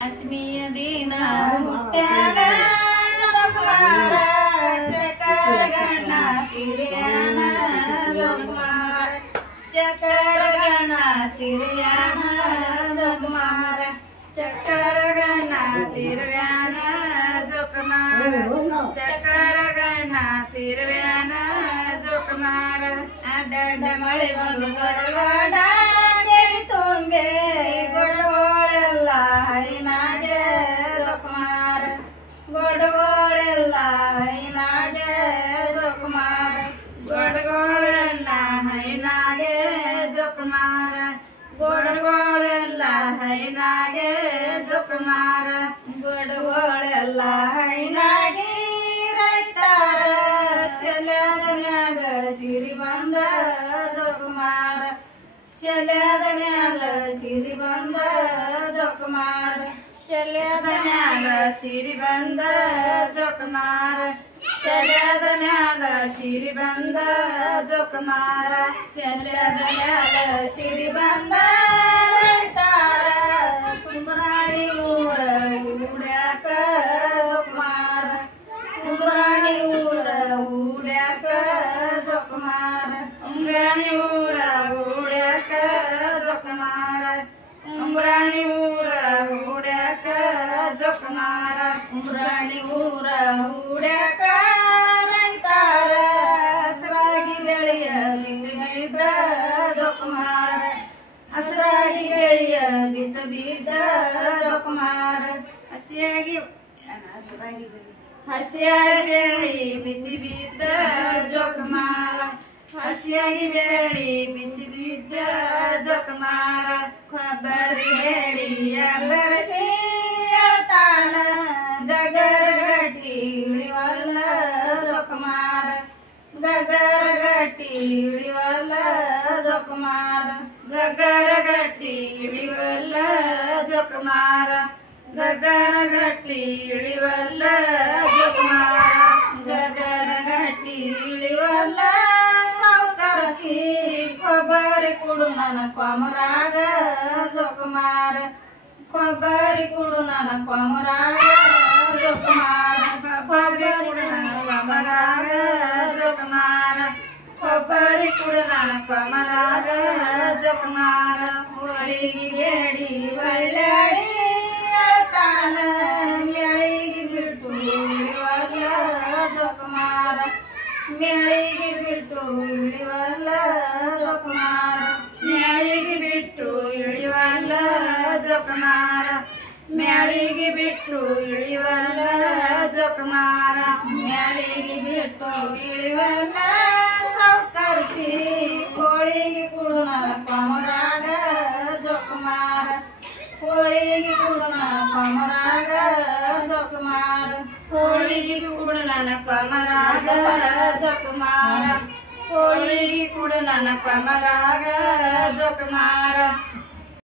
अष्टमीय दिन मुट्ट्यान लोकमार चक्कर गणना तिर्यान लोकमार चक्कर गणना तिर्यान लोकमार चक्कर गणना तिर्यान जोकमार चक्कर गणना तिर्यान जोकमार अड्ड मळे बंದು ದೊಡ್ಡವಾಡ ಕೆರಿ ತುಂಬೆ ಗೊಡಗೋಳೆಲ್ಲ ಹೈನಾಗೆ ಜೋಕುಮಾರ ಗೊಡಗೋಳೆಲ್ಲ ಹೈನಾಗೆ ಜೋಕುಮಾರ ಗೊಡಗೋಳೆಲ್ಲ ಹೈನಾಗೆ ಜೋಕುಮಾರ ಗೊಡಗೋಳೆಲ್ಲ ಹೈನಾಗೆ ಜೋಕುಮಾರ ಗೊಡಗೋಳೆಲ್ಲ ಹೈನಾಗೆ ರೈತರ ಶಲ್ಯದ ಮ್ಯಾಗ ಸಿರಿ ಬಂದ ಜೋಕುಮಾರ ಶಲ್ಯದ ಮ್ಯಾಲ ಸಿರಿ ಬಂದ ಜೋಕುಮಾರ ಶಲ್ಯದ ಮ್ಯಾಲ ಸಿರಿ ಬಂದ ಜೋಕುಮಾರ ಶಲ್ಯದ ಮ್ಯಾಲ ಸಿರಿ ಬಂದ ಜೋಕುಮಾರ ಶಲ್ಯದ ಮ್ಯಾಲ ಸಿರಿ ಬಂದ ರೈತಾರ ಕುಂಬರಾಣಿ ಊರ ಊಡ್ಯಾಕ ಜೋಕುಮಾರ ಕುಂಬರಾಣಿ ಊರ ಊಡ್ಯಾಕ ಜೋಕುಮಾರ ಉಂಗ್ರಾಣಿ ಊರ ಊಡ್ಯಾಕ ಜೋಕುಮಾರ ಉಂಗ್ರಾಣಿ ಊರ ಊಡ್ಯಾಕ ಜೋಕುಮಾರ ಉಂಗ್ರಾಣಿ ಊರ ಊಡ್ಯಾಕ ರೈತಾರ ಹಸರಾಗಿ ಬೆಳೆಯ ಬಿಚ್ಚ ಬಿದ್ದ ಜೋಕುಮಾರ ಹಸರಾಗಿ ಬೆಳೆಯ ಬಿಚ್ಚ ಬಿದ್ದ ಜೋಕುಮಾರ ಹಸಿಯಾಗಿ ಬೆಳಿ ಬಿಚ್ಚಿ ಬಿದ್ದ ಜೋಕುಮಾರ ಹಸಿಯಾಗಿ ಬೆಳಿ ಬಿಚ್ಚಿ ಬಿದ್ದ ಜೋಕುಮಾರ ಕೊಬ್ಬರಿ ಬೆಳಿಯ ಬರಸಿ ಹೇಳ್ತಾನ ಗಗರ ಗಟ್ಟಿ ಇಳಿವಲ್ಲ ಜೋಕುಮಾರ ಗಗರ ಗಟ್ಟಿ ಇಳಿವಲ್ಲ ಜೋಕುಮಾರ ಗಗರ ಗಟ್ಟಿ ಇಳಿವಲ್ಲ ಜೋಕುಮಾರ ಗಗರ ಗಟ್ಟಿ ಇಳಿವಲ್ಲ ಜೋಕುಮಾರ ಗಗರ ಗಟ್ಟಿ ಇಳಿವಲ್ಲ ಸಾವುಕಾರಕಿ ಕೊಬ್ಬರಿ ಕುಡು ನನ್ನ ಕೊಮರಾಗ ಜೋಕುಮಾರ ಕೊಬ್ಬರಿ ಕುಡು ನನ್ನ ಕೊಮರಾಗ ಜೋಕುಮಾರ ಕೊಬ್ಬರಿ ಕುಡು ನನ್ನ ಕೊಮರಾಗ ಜೋಕುಮಾರ ಕೊಬ್ಬರಿ ಕುಡು ನನ್ನ ಕೊಮರಾಗ ಜೋಕುಮಾರ ಹೋಳಿಗೆ ಬೇಡಿ ಒಳ್ಳೆಡಿ ಹೇಳ್ತಾನ ಮೆಳಿಗೆ ಬಿಟ್ಟು ಇಳಿವಲ್ಲ ಜೋಕುಮಾರ ಮೆಳಿಗೆ ಬಿಟ್ಟು ಇಳಿವಲ್ಲ ಜೋಕುಮಾರ ಮೆಳಿಗೆ ಬಿಟ್ಟು ಇಳಿವಲ್ಲ ಜೋಕುಮಾರ ಮೆಳಿಗೆ ಬಿಟ್ಟು ಇಳಿವಲ್ಲ ಜೋಕುಮಾರ ಮೆಳಿಗೆ ಬಿಟ್ಟು ಇಳಿವಲ್ಲ ಸಾವುಕಾರಕಿ ಕೋಳಿಗೆ ಕುಡು ನನ್ನ ಕೊಮರಾಗ ಜೋಕುಮಾರ ಕೋಳಿಗೆ ಕುಡು ನನ್ನ ಕೊಮರಾಗ ಜೋಕುಮಾರ ಕೋಳಿಗೆ ಕುಡು ನನ್ನ ಕೊಮರಾಗ ಜೋಕುಮಾರ ಕೋಳಿಗೆ ಕುಡು ನನ್ನ ಕೊಮರಾಗ ಜೋಕುಮಾರ